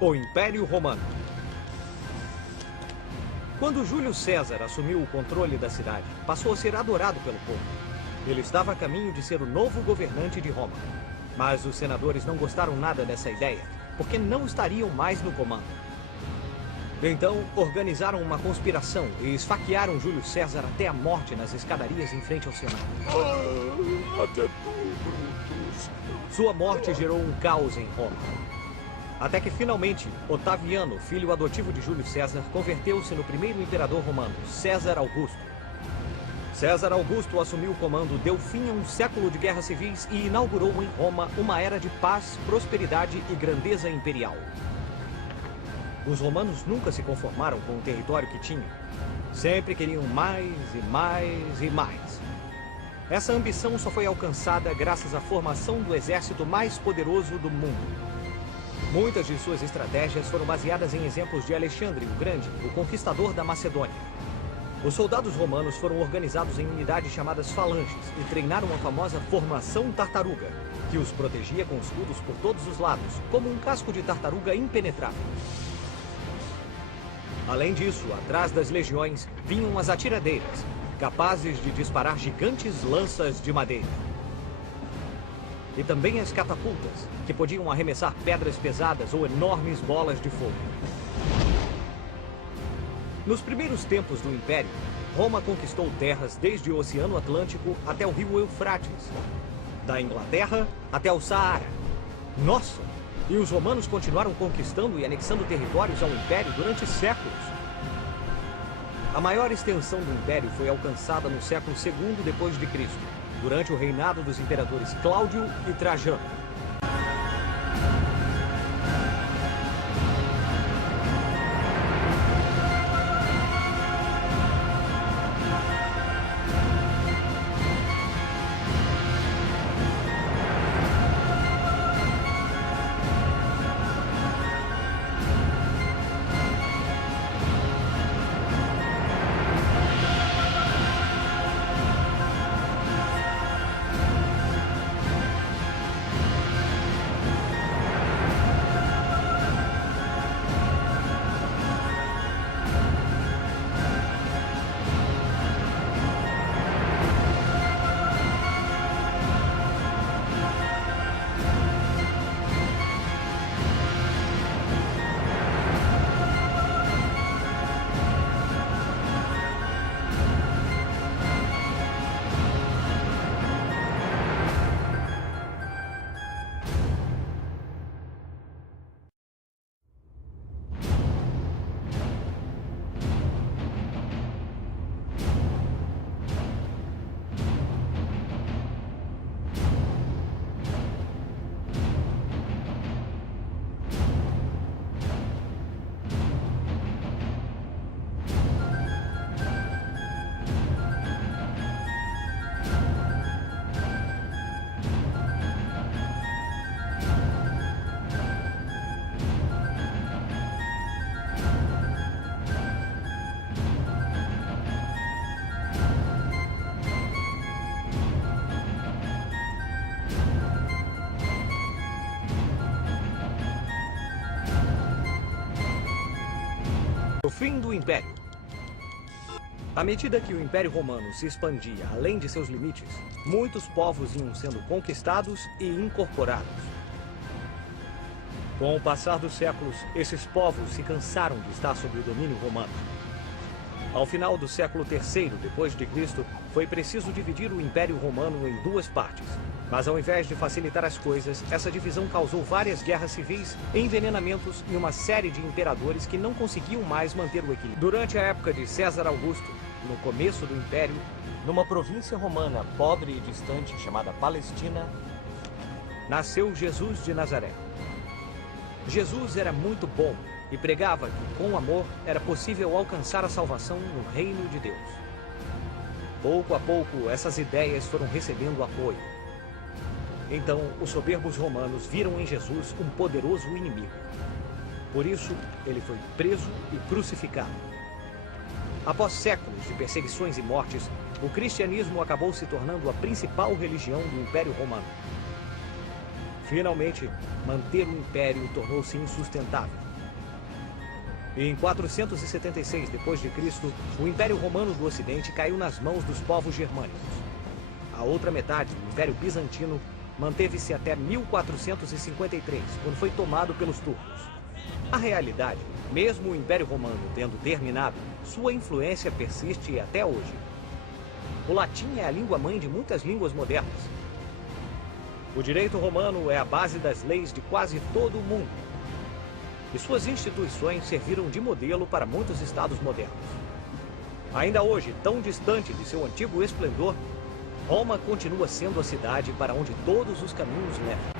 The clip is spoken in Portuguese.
O Império Romano. Quando Júlio César assumiu o controle da cidade, passou a ser adorado pelo povo. Ele estava a caminho de ser o novo governante de Roma. Mas os senadores não gostaram nada dessa ideia, porque não estariam mais no comando. Então, organizaram uma conspiração e esfaquearam Júlio César até a morte nas escadarias em frente ao Senado. Até tu, Brutus. Sua morte gerou um caos em Roma. Até que, finalmente, Otaviano, filho adotivo de Júlio César, converteu-se no primeiro imperador romano, César Augusto. César Augusto assumiu o comando, deu fim a um século de guerras civis e inaugurou em Roma uma era de paz, prosperidade e grandeza imperial. Os romanos nunca se conformaram com o território que tinham. Sempre queriam mais e mais e mais. Essa ambição só foi alcançada graças à formação do exército mais poderoso do mundo. Muitas de suas estratégias foram baseadas em exemplos de Alexandre o Grande, o conquistador da Macedônia. Os soldados romanos foram organizados em unidades chamadas falanges e treinaram a famosa formação tartaruga, que os protegia com escudos por todos os lados, como um casco de tartaruga impenetrável. Além disso, atrás das legiões, vinham as atiradeiras, capazes de disparar gigantes lanças de madeira. E também as catapultas, que podiam arremessar pedras pesadas ou enormes bolas de fogo. Nos primeiros tempos do Império, Roma conquistou terras desde o Oceano Atlântico até o rio Eufrates, da Inglaterra até o Saara. Nossa! E os romanos continuaram conquistando e anexando territórios ao Império durante séculos. A maior extensão do Império foi alcançada no século II depois de Cristo, durante o reinado dos imperadores Cláudio e Trajano. O fim do Império. À medida que o Império Romano se expandia além de seus limites, muitos povos iam sendo conquistados e incorporados. Com o passar dos séculos, esses povos se cansaram de estar sob o domínio romano. Ao final do século III depois de Cristo, foi preciso dividir o Império Romano em duas partes. Mas ao invés de facilitar as coisas, essa divisão causou várias guerras civis, envenenamentos e uma série de imperadores que não conseguiam mais manter o equilíbrio. Durante a época de César Augusto, no começo do Império, numa província romana pobre e distante chamada Palestina, nasceu Jesus de Nazaré. Jesus era muito bom e pregava que, com amor, era possível alcançar a salvação no reino de Deus. Pouco a pouco, essas ideias foram recebendo apoio. Então, os soberbos romanos viram em Jesus um poderoso inimigo. Por isso, ele foi preso e crucificado. Após séculos de perseguições e mortes, o cristianismo acabou se tornando a principal religião do Império Romano. Finalmente, manter o império tornou-se insustentável. E em 476 d.C., o Império Romano do Ocidente caiu nas mãos dos povos germânicos. A outra metade do Império Bizantino manteve-se até 1453, quando foi tomado pelos turcos. A realidade, mesmo o Império Romano tendo terminado, sua influência persiste até hoje. O latim é a língua-mãe de muitas línguas modernas. O direito romano é a base das leis de quase todo o mundo. E suas instituições serviram de modelo para muitos estados modernos. Ainda hoje, tão distante de seu antigo esplendor, Roma continua sendo a cidade para onde todos os caminhos levam.